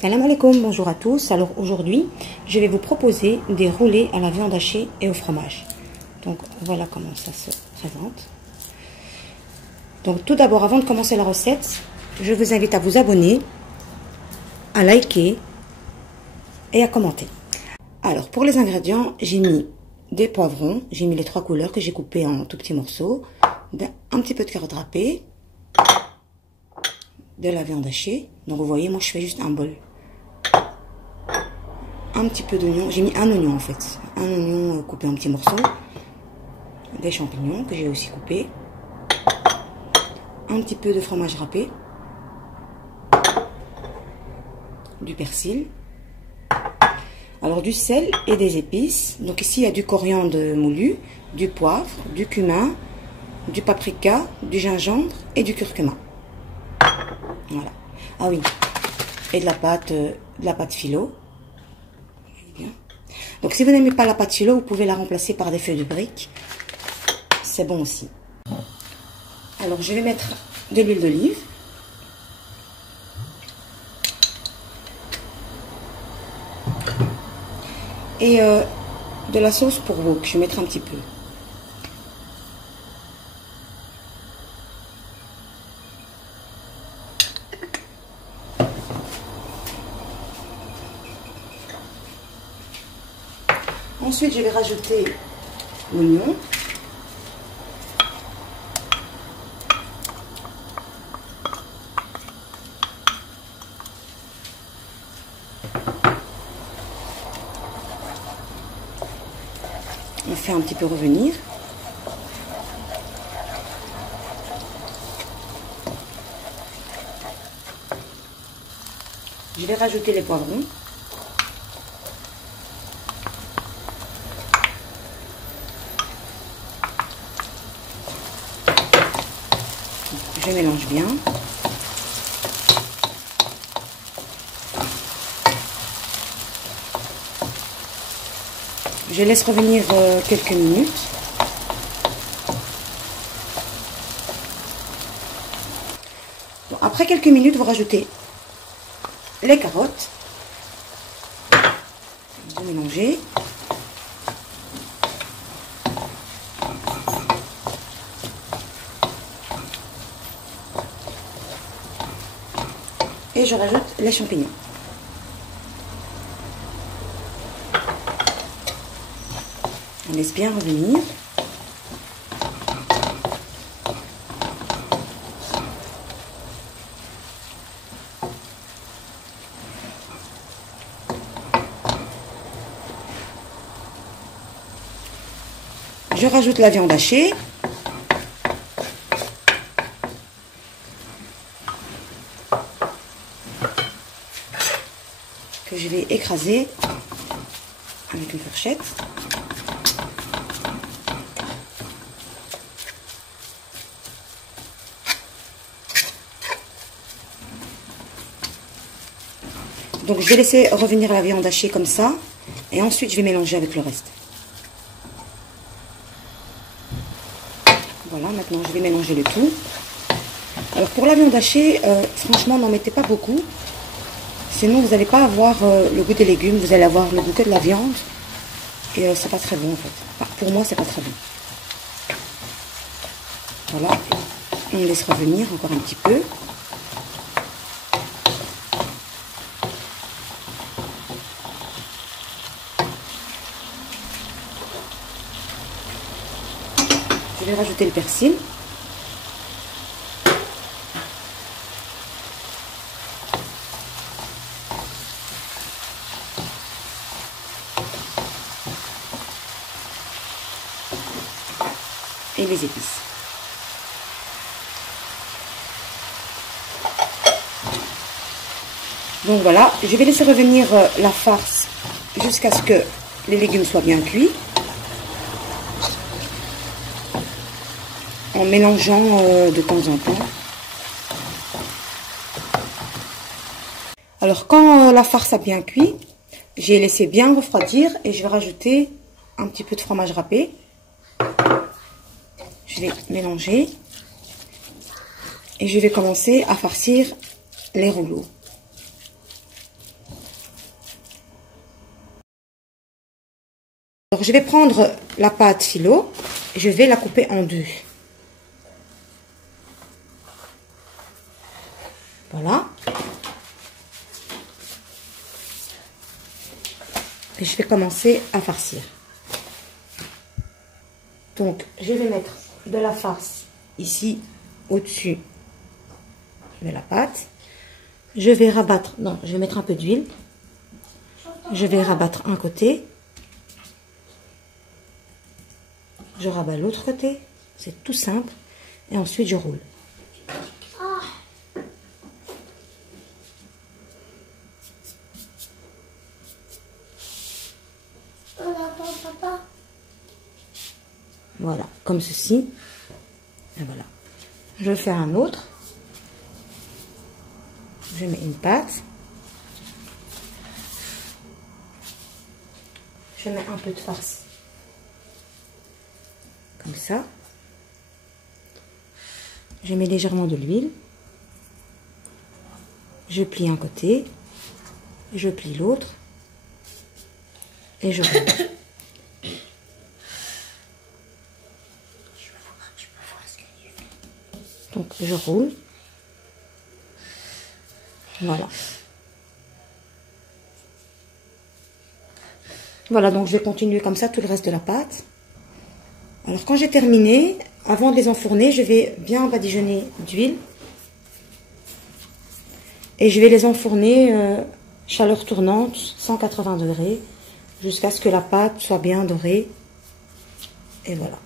Salam alaikum, bonjour à tous. Alors aujourd'hui, je vais vous proposer des roulés à la viande hachée et au fromage. Donc voilà comment ça se présente. Donc tout d'abord, avant de commencer la recette, je vous invite à vous abonner, à liker et à commenter. Alors pour les ingrédients, j'ai mis des poivrons, j'ai mis les 3 couleurs que j'ai coupées en tout petits morceaux, un petit peu de carottes râpées, de la viande hachée. Donc vous voyez, moi je fais juste un bol. Un petit peu d'oignon, j'ai mis un oignon en fait, un oignon coupé en petits morceaux, des champignons que j'ai aussi coupés, un petit peu de fromage râpé, du persil, alors du sel et des épices. Donc ici il y a du coriandre moulu, du poivre, du cumin, du paprika, du gingembre et du curcuma. Voilà. Ah oui, et de la pâte philo. Donc si vous n'aimez pas la pâte philo, vous pouvez la remplacer par des feuilles de briques. C'est bon aussi. Alors je vais mettre de l'huile d'olive. Et de la sauce pour wok. Je vais mettre un petit peu. Ensuite, je vais rajouter l'oignon. On fait un petit peu revenir. Je vais rajouter les poivrons. Je mélange bien. Je laisse revenir quelques minutes. Bon, après quelques minutes, vous rajoutez les carottes. Vous mélangez. Et je rajoute les champignons. On laisse bien revenir. Je rajoute la viande hachée. Que je vais écraser avec une fourchette. Donc je vais laisser revenir la viande hachée comme ça et ensuite je vais mélanger avec le reste. Voilà, maintenant je vais mélanger le tout. Alors pour la viande hachée, franchement n'en mettez pas beaucoup. Sinon, vous n'allez pas avoir le goût des légumes, vous allez avoir le goût que de la viande. Et c'est pas très bon en fait. Enfin, pour moi, c'est pas très bon. Voilà. On laisse revenir encore un petit peu. Je vais rajouter le persil. Et les épices. Donc voilà, je vais laisser revenir la farce jusqu'à ce que les légumes soient bien cuits. En mélangeant de temps en temps. Alors quand la farce a bien cuit, j'ai laissé bien refroidir et je vais rajouter un petit peu de fromage râpé. Je vais mélanger et je vais commencer à farcir les rouleaux. Alors, je vais prendre la pâte phyllo et je vais la couper en deux. Voilà. Et je vais commencer à farcir. Donc, je vais mettre de la farce ici au-dessus de la pâte. Je vais rabattre, non, je vais mettre un peu d'huile. Je vais rabattre un côté. Je rabats l'autre côté. C'est tout simple. Et ensuite, je roule. Voilà, comme ceci. Et voilà. Je vais faire un autre. Je mets une pâte. Je mets un peu de farce. Comme ça. Je mets légèrement de l'huile. Je plie un côté. Je plie l'autre. Et je roule. Donc je roule. Voilà. Voilà, donc je vais continuer comme ça tout le reste de la pâte. Alors quand j'ai terminé, avant de les enfourner, je vais bien badigeonner d'huile. Et je vais les enfourner chaleur tournante, 180 degrés, jusqu'à ce que la pâte soit bien dorée. Et voilà.